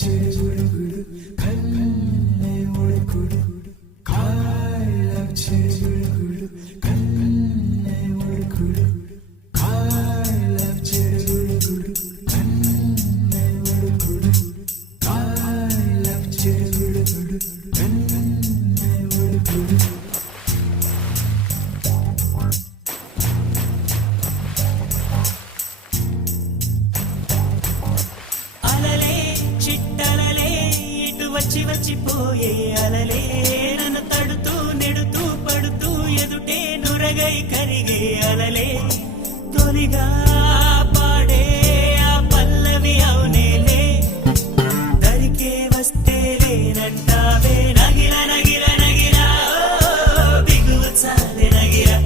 చెడుగుడు కన్నే ఉడుకుడు I love చెడుగుడు కన్నే ఉడుకుడు I love చెడుగుడు కన్నే ఉడుకుడు I love చెడుగుడు కన్నే ఉడుకుడు వచ్చి వచ్చిపోయే అలలే నన్ను తడుతూ నెడుతూ పడుతూ ఎదుటే నురగై కరిగే అలలే తొలిగా